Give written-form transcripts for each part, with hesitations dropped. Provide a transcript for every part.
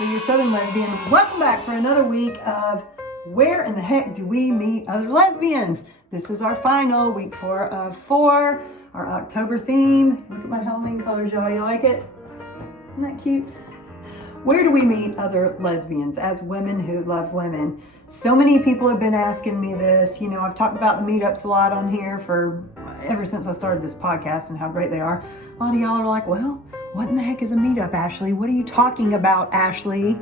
Ashley, your Southern lesbian. Welcome back for another week of Where in the Heck Do We Meet Other Lesbians? This is our final, week 4 of 4, our October theme. Look at my Halloween colors, y'all. You like it? Isn't that cute? Where do we meet other lesbians as women who love women? So many people have been asking me this. You know, I've talked about the meetups a lot on here ever since I started this podcast and how great they are. A lot of y'all are like, well, what in the heck is a meetup, Ashley? What are you talking about, Ashley?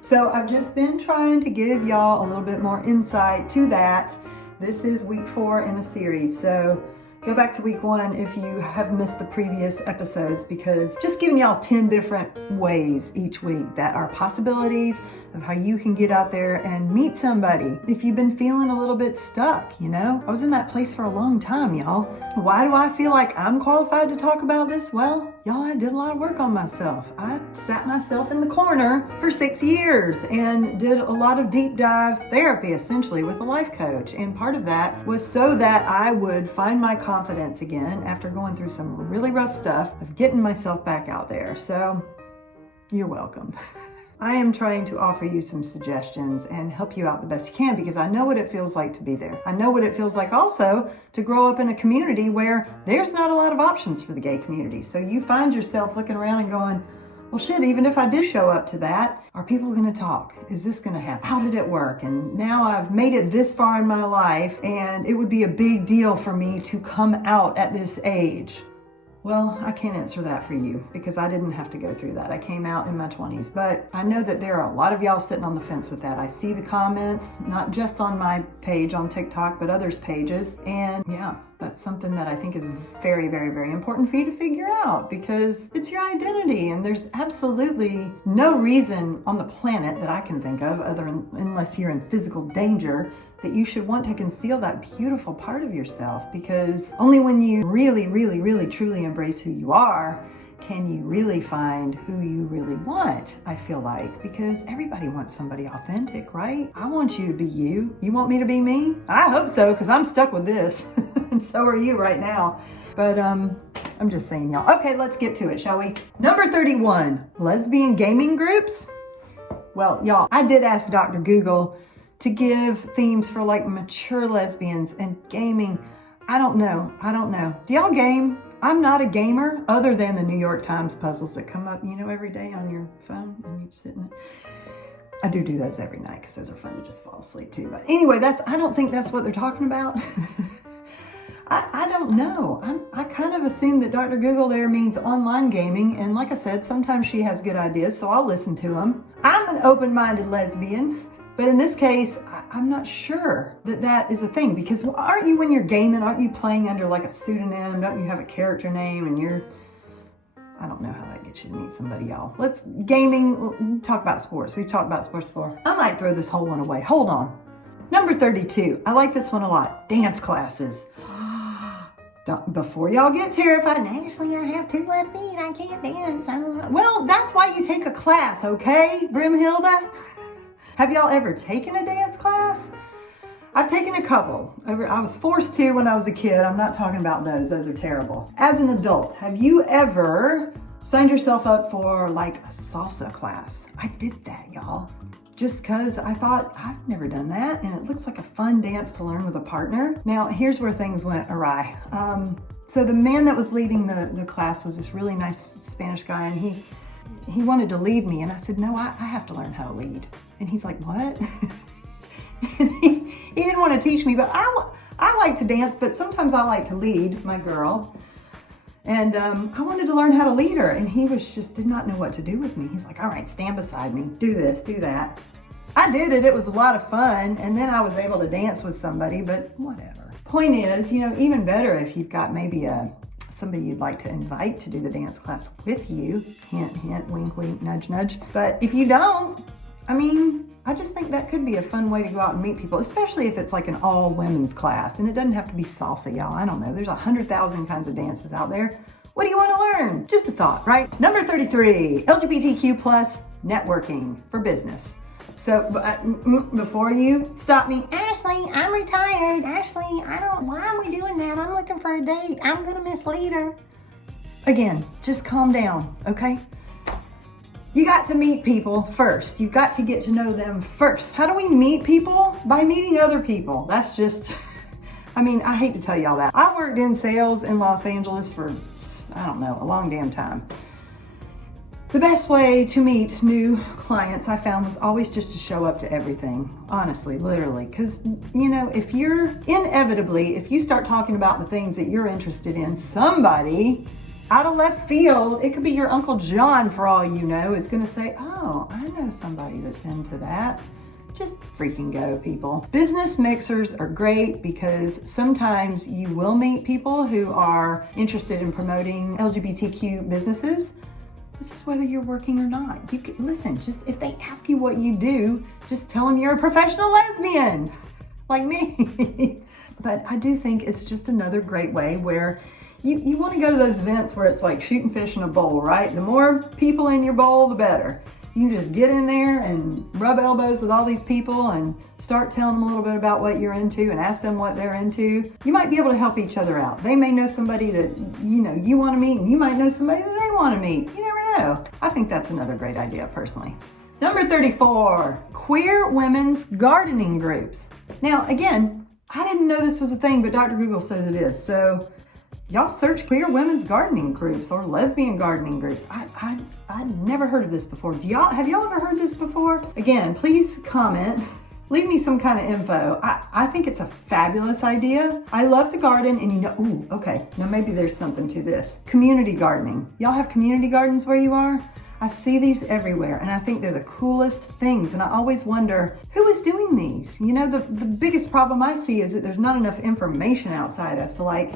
So I've just been trying to give y'all a little bit more insight to that. This is week 4 in a series. So go back to week 1 if you have missed the previous episodes, because just giving y'all 10 different ways each week that are possibilities of how you can get out there and meet somebody. If you've been feeling a little bit stuck, you know, I was in that place for a long time, y'all. Why do I feel like I'm qualified to talk about this? Well, y'all, I did a lot of work on myself. I sat myself in the corner for 6 years and did a lot of deep dive therapy, essentially, with a life coach. And part of that was so that I would find my confidence again after going through some really rough stuff of getting myself back out there. So you're welcome. I am trying to offer you some suggestions and help you out the best you can, because I know what it feels like to be there. I know what it feels like also to grow up in a community where there's not a lot of options for the gay community. So you find yourself looking around and going, well, shit, even if I did show up to that, are people going to talk? Is this going to happen? How did it work? And now I've made it this far in my life, and it would be a big deal for me to come out at this age. Well, I can't answer that for you because I didn't have to go through that. I came out in my 20s, but I know that there are a lot of y'all sitting on the fence with that. I see the comments, not just on my page on TikTok, but others' pages. And yeah, that's something that I think is very, very, very important for you to figure out, because it's your identity, and there's absolutely no reason on the planet that I can think of, unless you're in physical danger, that you should want to conceal that beautiful part of yourself, because only when you really, really, really, truly embrace who you are can you really find who you really want, I feel like, because everybody wants somebody authentic, right? I want you to be you. You want me to be me? I hope so, because I'm stuck with this. And so are you right now. But I'm just saying, y'all. Okay, let's get to it, shall we? Number 31, lesbian gaming groups. Well, y'all, I did ask Dr. Google to give themes for like mature lesbians and gaming. I don't know. Do y'all game? I'm not a gamer, other than the New York Times puzzles that come up, you know, every day on your phone and you sit in it. I do those every night because those are fun to just fall asleep to. But anyway, I don't think that's what they're talking about. I don't know. I kind of assume that Dr. Google there means online gaming. And like I said, sometimes she has good ideas, so I'll listen to them. I'm an open-minded lesbian. But in this case, I'm not sure that is a thing, because aren't you, when you're gaming, aren't you playing under like a pseudonym? Don't you have a character name and I don't know how that gets you to meet somebody, y'all. Gaming, talk about sports. We've talked about sports before. I might throw this whole one away. Hold on. Number 32. I like this one a lot. Dance classes. Before y'all get terrified, actually I have 2 left feet, I can't dance. Well, that's why you take a class, okay, Brimhilda? Have y'all ever taken a dance class? I've taken a couple. I was forced to when I was a kid. I'm not talking about those. Those are terrible. As an adult, have you ever signed yourself up for like a salsa class? I did that, y'all. Just because I thought, I've never done that, and it looks like a fun dance to learn with a partner. Now, here's where things went awry. So the man that was leading the class was this really nice Spanish guy, and he wanted to lead me, and I said, no, I have to learn how to lead. And he's like, what? And he didn't want to teach me, but I like to dance, but sometimes I like to lead my girl. And I wanted to learn how to lead her, and he did not know what to do with me. He's like, all right, stand beside me, do this, do that. I did it, it was a lot of fun, and then I was able to dance with somebody, but whatever. Point is, you know, even better if you've got maybe somebody you'd like to invite to do the dance class with you. Hint, hint, wink, wink, nudge, nudge. But if you don't, I mean, I just think that could be a fun way to go out and meet people, especially if it's like an all women's class, and it doesn't have to be salsa, y'all. I don't know. There's 100,000 kinds of dances out there. What do you want to learn? Just a thought, right? Number 33, LGBTQ plus networking for business. So before you stop me, Ashley, I'm retired. Ashley, why are we doing that? I'm looking for a date. I'm gonna mislead her. Again, just calm down, okay? You got to meet people first. You got to get to know them first. How do we meet people? By meeting other people. That's just, I mean, I hate to tell y'all that. I worked in sales in Los Angeles for, I don't know, a long damn time. The best way to meet new clients I found was always just to show up to everything, honestly, literally. Because, you know, if you start talking about the things that you're interested in, somebody out of left field, it could be your Uncle John for all you know, is gonna say, oh, I know somebody that's into that. Just freaking go, people. Business mixers are great because sometimes you will meet people who are interested in promoting LGBTQ businesses. This is whether you're working or not. You can, listen, just if they ask you what you do, just tell them you're a professional lesbian, like me. But I do think it's just another great way where you want to go to those events where it's like shooting fish in a bowl, right? The more people in your bowl, the better. You can just get in there and rub elbows with all these people and start telling them a little bit about what you're into and ask them what they're into. You might be able to help each other out. They may know somebody that you want to meet, and you might know somebody that they want to meet. You never know. I think that's another great idea personally. Number 34, queer women's gardening groups. Now, again, I didn't know this was a thing, but Dr. Google says it is. So y'all search queer women's gardening groups or lesbian gardening groups. I'd never heard of this before. Have y'all ever heard this before? Again, please comment. Leave me some kind of info. I think it's a fabulous idea. I love to garden, and ooh, okay, now maybe there's something to this. Community gardening. Y'all have community gardens where you are? I see these everywhere, and I think they're the coolest things, and I always wonder, who is doing these? You know, the biggest problem I see is that there's not enough information outside us. So like,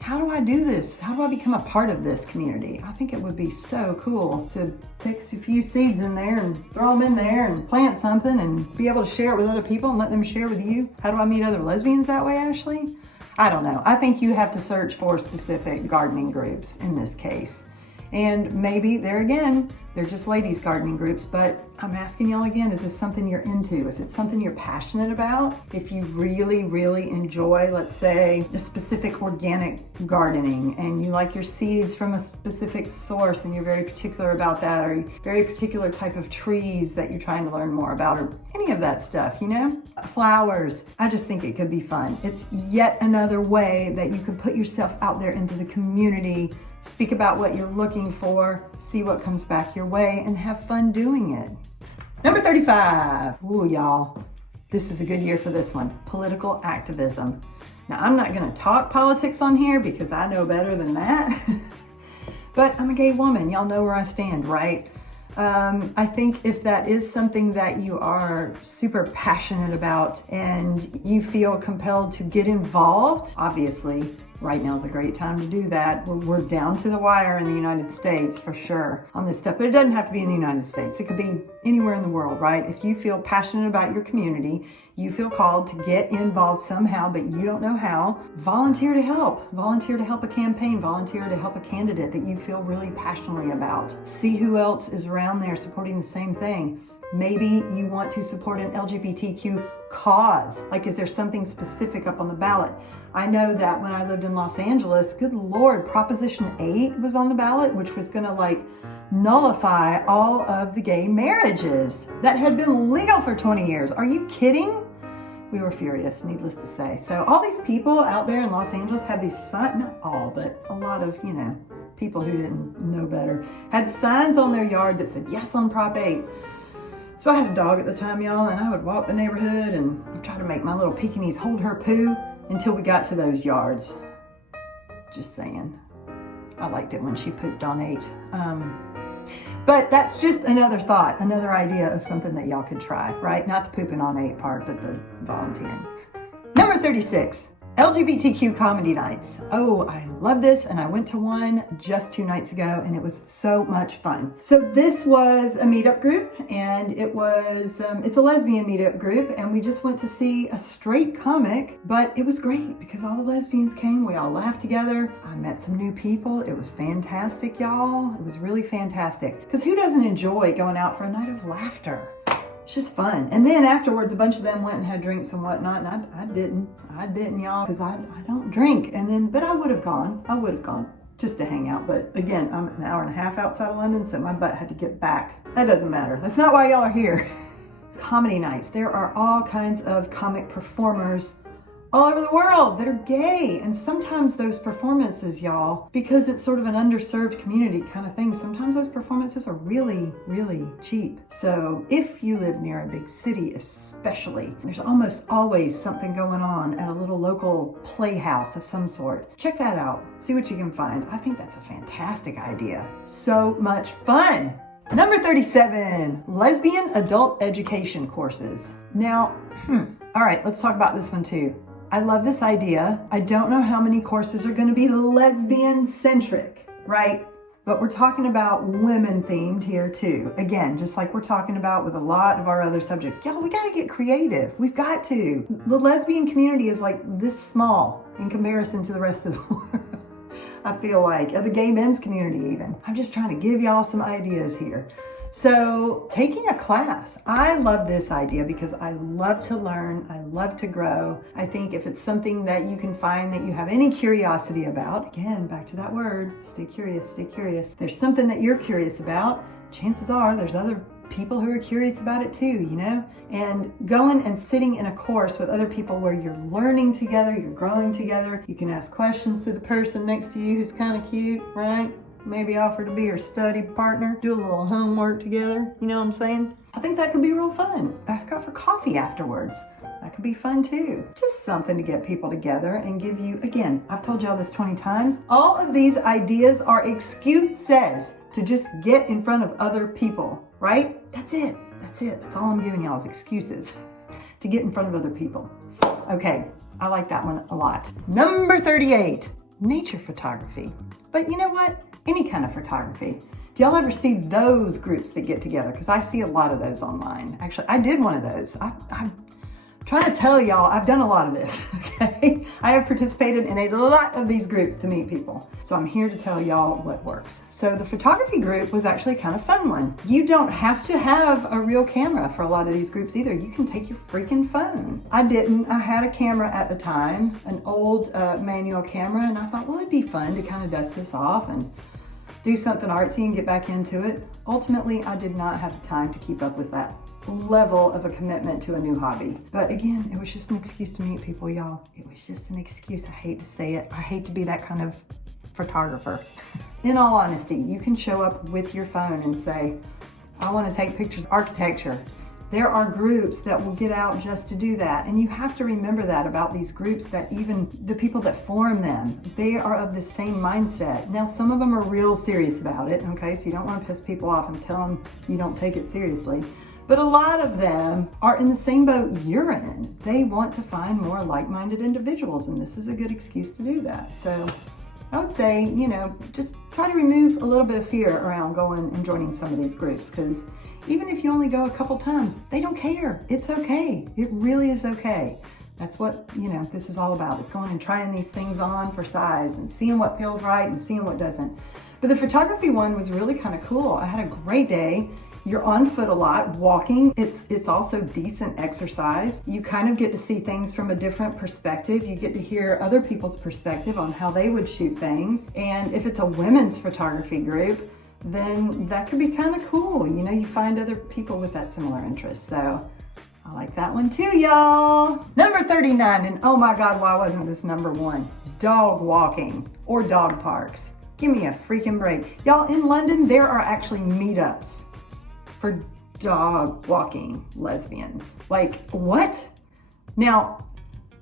how do I do this? How do I become a part of this community? I think it would be so cool to take a few seeds in there and throw them in there and plant something and be able to share it with other people and let them share with you. How do I meet other lesbians that way, Ashley? I don't know. I think you have to search for specific gardening groups in this case. And maybe there again, they're just ladies gardening groups, but I'm asking y'all again, is this something you're into? If it's something you're passionate about, if you really, really enjoy, let's say, a specific organic gardening and you like your seeds from a specific source and you're very particular about that, or very particular type of trees that you're trying to learn more about, or any of that stuff, you know? Flowers, I just think it could be fun. It's yet another way that you can put yourself out there into the community, speak about what you're looking for, see what comes back your way, and have fun doing it. Number 35. Ooh, y'all. This is a good year for this one. Political activism. Now, I'm not going to talk politics on here because I know better than that. But I'm a gay woman. Y'all know where I stand, right? I think if that is something that you are super passionate about and you feel compelled to get involved, obviously, right now is a great time to do that. We're down to the wire in the United States for sure on this stuff, but it doesn't have to be in the United States. It could be anywhere in the world, right? If you feel passionate about your community, you feel called to get involved somehow, but you don't know how, volunteer to help. Volunteer to help a campaign. Volunteer to help a candidate that you feel really passionately about. See who else is around there supporting the same thing. Maybe you want to support an LGBTQ cause. Like, is there something specific up on the ballot? I know that when I lived in Los Angeles, good Lord, Proposition 8 was on the ballot, which was gonna like nullify all of the gay marriages that had been legal for 20 years. Are you kidding? We were furious, needless to say. So all these people out there in Los Angeles had these signs, not all, but a lot of, people who didn't know better, had signs on their yard that said yes on Prop 8. So I had a dog at the time, y'all, and I would walk the neighborhood and try to make my little Pekingese hold her poo until we got to those yards. Just saying. I liked it when she pooped on 8. But that's just another thought, another idea of something that y'all could try, right? Not the pooping on 8 part, but the volunteering. Number 36. LGBTQ comedy nights. Oh, I love this, and I went to one just 2 nights ago, and it was so much fun. So this was a meetup group, and it's a lesbian meetup group, and we just went to see a straight comic, but it was great because all the lesbians came, we all laughed together. I met some new people. It was fantastic, y'all. It was really fantastic. Because who doesn't enjoy going out for a night of laughter? It's just fun. And then afterwards, a bunch of them went and had drinks and whatnot, and I didn't, y'all, because I don't drink. But I would have gone. just to hang out. But again, I'm an hour and a half outside of London, so my butt had to get back. That doesn't matter. That's not why y'all are here. Comedy nights. There are all kinds of comic performers all over the world that are gay. And sometimes those performances, y'all, because it's sort of an underserved community kind of thing, sometimes those performances are really, really cheap. So if you live near a big city especially, there's almost always something going on at a little local playhouse of some sort. Check that out. See what you can find. I think that's a fantastic idea. So much fun. Number 37, lesbian adult education courses. Now, all right, let's talk about this one too. I love this idea. I don't know how many courses are going to be lesbian centric, right? But we're talking about women themed here too. Again, just like we're talking about with a lot of our other subjects. Y'all, we got to get creative. We've got to. The lesbian community is like this small in comparison to the rest of the world. I feel like, the gay men's community even. I'm just trying to give y'all some ideas here. So taking a class, I love this idea because I love to learn, I love to grow. I think if it's something that you can find that you have any curiosity about, again, back to that word, stay curious, there's something that you're curious about, chances are there's other people who are curious about it too, you know? And going and sitting in a course with other people where you're learning together, you're growing together, you can ask questions to the person next to you who's kind of cute, right? Maybe offer to be your study partner, do a little homework together, you know what I'm saying? I think that could be real fun. Ask out for coffee afterwards. That could be fun too. Just something to get people together and give you, again, I've told y'all this 20 times, all of these ideas are excuses to just get in front of other people, right? That's it. That's all I'm giving y'all is excuses to get in front of other people. Okay, I like that one a lot. Number 38, nature photography. But you know what? Any kind of photography. Do y'all ever see those groups that get together? Because I see a lot of those online. Actually, I did one of those. I'm trying to tell y'all, I've done a lot of this, okay? I have participated in a lot of these groups to meet people. So I'm here to tell y'all what works. So the photography group was actually kind of fun one. You don't have to have a real camera for a lot of these groups either. You can take your freaking phone. I didn't. I had a camera at the time, an old manual camera, and I thought, well, it'd be fun to kind of dust this off and do something artsy and get back into it. Ultimately, I did not have the time to keep up with that level of a commitment to a new hobby. But again, it was just an excuse to meet people, y'all. It was just an excuse. I hate to say it. I hate to be that kind of photographer. In all honesty, you can show up with your phone and say, I want to take pictures of architecture. There are groups that will get out just to do that. And you have to remember that about these groups, that even the people that form them, they are of the same mindset. Now, some of them are real serious about it, okay? So you don't want to piss people off and tell them you don't take it seriously. But a lot of them are in the same boat you're in. They want to find more like-minded individuals, and this is a good excuse to do that. So I would say, you know, just try to remove a little bit of fear around going and joining some of these groups, because even if you only go a couple times, they don't care. It's okay. It really is okay. That's what, you know, this is all about. It's going and trying these things on for size and seeing what feels right and seeing what doesn't. But the photography one was really kind of cool. I had a great day. You're on foot a lot, walking. It's also decent exercise. You kind of get to see things from a different perspective. You get to hear other people's perspective on how they would shoot things. And if it's a women's photography group, then that could be kind of cool. You know, you find other people with that similar interest. So I like that one too, y'all. Number 39, and oh my God, why wasn't this number one? Dog walking or dog parks. Give me a freaking break. Y'all, in London, there are actually meetups for dog walking lesbians. Like, what? Now,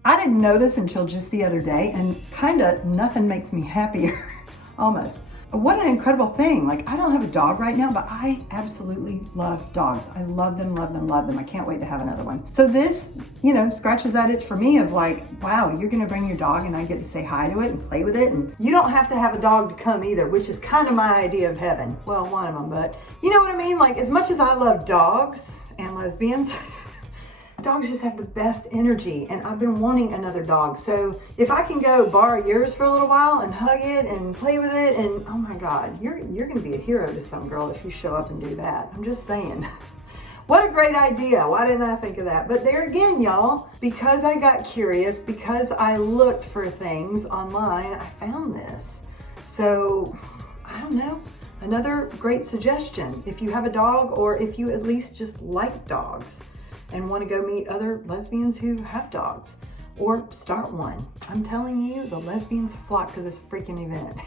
I didn't know this until just the other day, and kind of nothing makes me happier, almost. What an incredible thing. Like, I don't have a dog right now, but I absolutely love dogs. I love them, love them, love them. I can't wait to have another one. So this, you know, scratches that itch for me of like, wow, you're gonna bring your dog and I get to say hi to it and play with it. And you don't have to have a dog to come either, which is kind of my idea of heaven. Well, one of them, but you know what I mean? Like, as much as I love dogs and lesbians, dogs just have the best energy, and I've been wanting another dog. So if I can go borrow yours for a little while and hug it and play with it, and oh my God, you're gonna be a hero to some girl if you show up and do that. I'm just saying. What a great idea. Why didn't I think of that? But there again, y'all, because I got curious, because I looked for things online, I found this. So, I don't know. Another great suggestion, if you have a dog or if you at least just like dogs and want to go meet other lesbians who have dogs or start one. I'm telling you, the lesbians flock to this freaking event.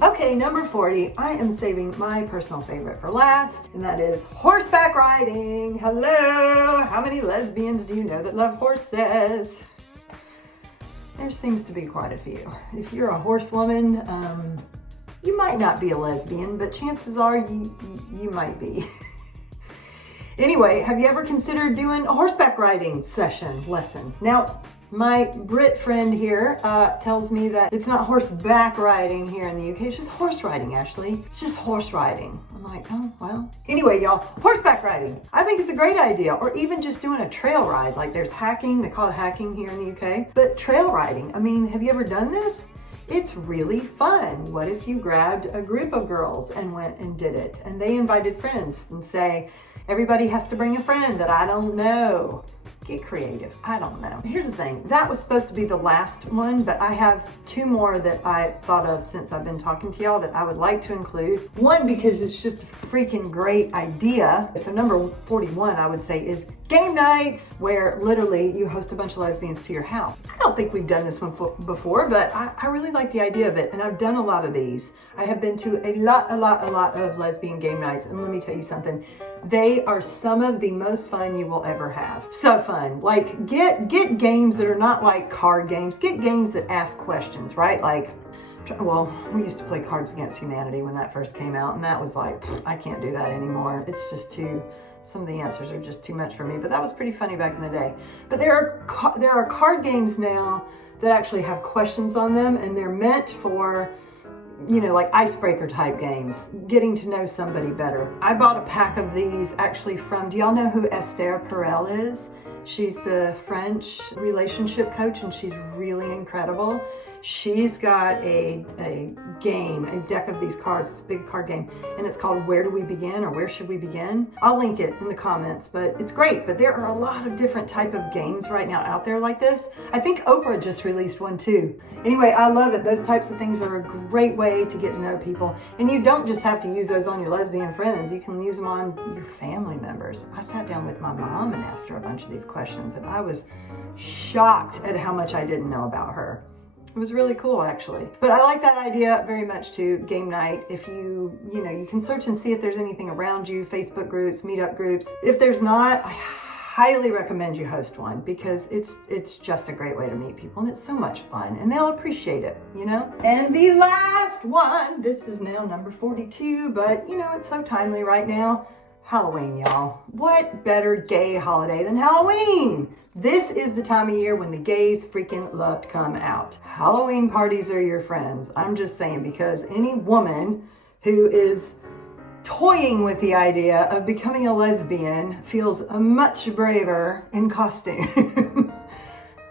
Okay, number 40, I am saving my personal favorite for last, and that is horseback riding. Hello, how many lesbians do you know that love horses? There seems to be quite a few. If you're a horsewoman, you might not be a lesbian, but chances are you might be. Anyway, have you ever considered doing a horseback riding lesson? Now, my Brit friend here tells me that it's not horseback riding here in the UK, it's just horse riding, actually. It's just horse riding. I'm like, oh, well. Anyway, y'all, horseback riding. I think it's a great idea, or even just doing a trail ride. Like there's hacking, they call it hacking here in the UK, but trail riding. I mean, have you ever done this? It's really fun. What if you grabbed a group of girls and went and did it? And they invited friends and say, everybody has to bring a friend that I don't know. Get creative. I don't know. Here's the thing. That was supposed to be the last one, but I have two more that I thought of since I've been talking to y'all that I would like to include. One, because it's just a freaking great idea. So number 41, I would say, is game nights, where literally you host a bunch of lesbians to your house. I don't think we've done this one before, but I really like the idea of it, and I've done a lot of these. I have been to a lot of lesbian game nights, and let me tell you something. They are some of the most fun you will ever have. So fun. Like, get games that are not like card games. Get games that ask questions, right? Like, well, we used to play Cards Against Humanity when that first came out, and that was like, I can't do that anymore. It's just some of the answers are just too much for me, but that was pretty funny back in the day. But there are card games now that actually have questions on them, and they're meant for, you know, like icebreaker type games, getting to know somebody better. I bought a pack of these actually from, do y'all know who Esther Perel is? She's the French relationship coach, and she's really incredible. She's got a game, a deck of these cards, this big card game, and it's called Where Do We Begin, or Where Should We Begin? I'll link it in the comments, but it's great. But there are a lot of different type of games right now out there like this. I think Oprah just released one too. Anyway, I love it. Those types of things are a great way to get to know people. And you don't just have to use those on your lesbian friends. You can use them on your family members. I sat down with my mom and asked her a bunch of these questions, and I was shocked at how much I didn't know about her. It was really cool, actually. But I like that idea very much too, game night. If you can search and see if there's anything around you, Facebook groups, meetup groups. If there's not, I highly recommend you host one, because it's just a great way to meet people, and it's so much fun, and they'll appreciate it, you know? And the last one, this is now number 42, but you know, it's so timely right now. Halloween, y'all. What better gay holiday than Halloween? This is the time of year when the gays freaking love to come out. Halloween parties are your friends. I'm just saying, because any woman who is toying with the idea of becoming a lesbian feels much braver in costume.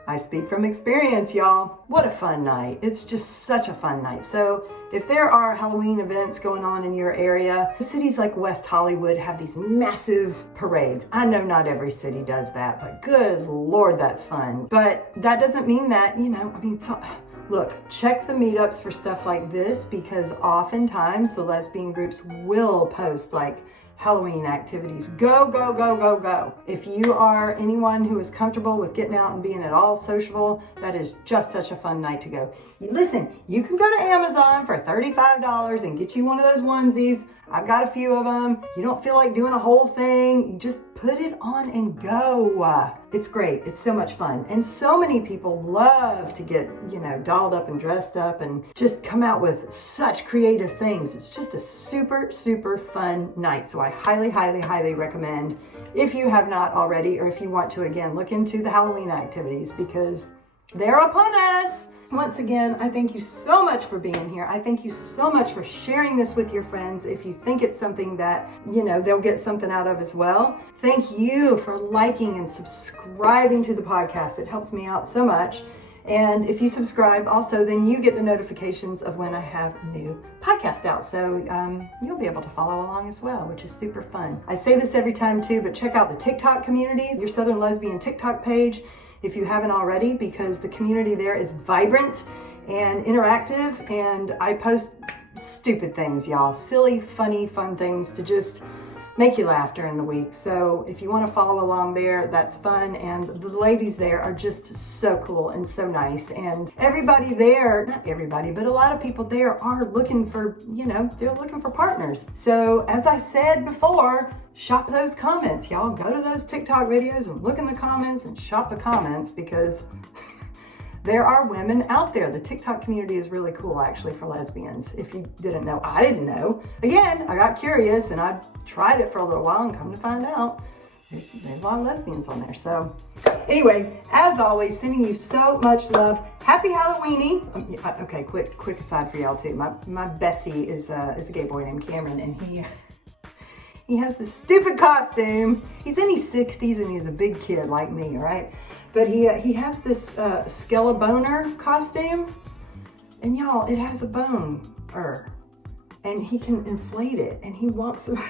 I speak from experience, y'all. What a fun night. It's just such a fun night. So if there are Halloween events going on in your area, cities like West Hollywood have these massive parades. I know not every city does that, but good Lord, that's fun. But that doesn't mean that, look, check the meetups for stuff like this, because oftentimes the lesbian groups will post like Halloween activities. Go, go, go, go, go. If you are anyone who is comfortable with getting out and being at all sociable, that is just such a fun night to go. Listen, you can go to Amazon for $35 and get you one of those onesies. I've got a few of them. You don't feel like doing a whole thing. You just put it on and go. It's great. It's so much fun. And so many people love to get, dolled up and dressed up and just come out with such creative things. It's just a super, super fun night. So I highly, highly, highly recommend, if you have not already, or if you want to, again, look into the Halloween activities, because they're upon us. Once again, I thank you so much for being here. I thank you so much for sharing this with your friends. If you think it's something that, they'll get something out of as well. Thank you for liking and subscribing to the podcast. It helps me out so much. And if you subscribe also, then you get the notifications of when I have a new podcast out. So you'll be able to follow along as well, which is super fun. I say this every time too, but check out the TikTok community, your Southern Lesbian TikTok page, if you haven't already, because the community there is vibrant and interactive, and I post stupid things, y'all. Silly, funny, fun things to just make you laugh during the week. So if you want to follow along there, that's fun. And the ladies there are just so cool and so nice. And everybody there, not everybody, but a lot of people there are looking for, you know, they're looking for partners. So as I said before, shop those comments, y'all. Go to those TikTok videos and look in the comments and shop the comments, because there are women out there. The TikTok community is really cool, actually, for lesbians. If you didn't know, I didn't know. Again, I got curious and I tried it for a little while, and come to find out, there's a lot of lesbians on there. So anyway, as always, sending you so much love. Happy Halloweeny. Okay, quick aside for y'all too. My Bessie is a gay boy named Cameron, and he has this stupid costume. He's in his 60s and he's a big kid like me, right? But he has this Skelebaner costume, and y'all, it has a bone, and he can inflate it, and he walks around.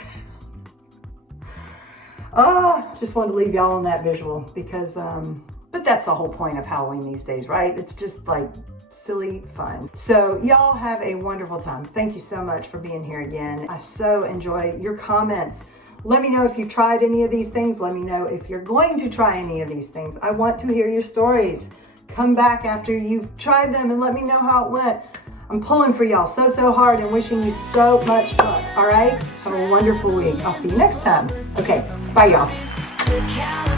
Oh, just wanted to leave y'all on that visual, because, but that's the whole point of Halloween these days, right? It's just like silly fun. So y'all have a wonderful time. Thank you so much for being here again. I so enjoy your comments. Let me know if you've tried any of these things. Let me know if you're going to try any of these things. I want to hear your stories. Come back after you've tried them and let me know how it went. I'm pulling for y'all so hard and wishing you so much luck, all right? Have a wonderful week. I'll see you next time. Okay, bye y'all.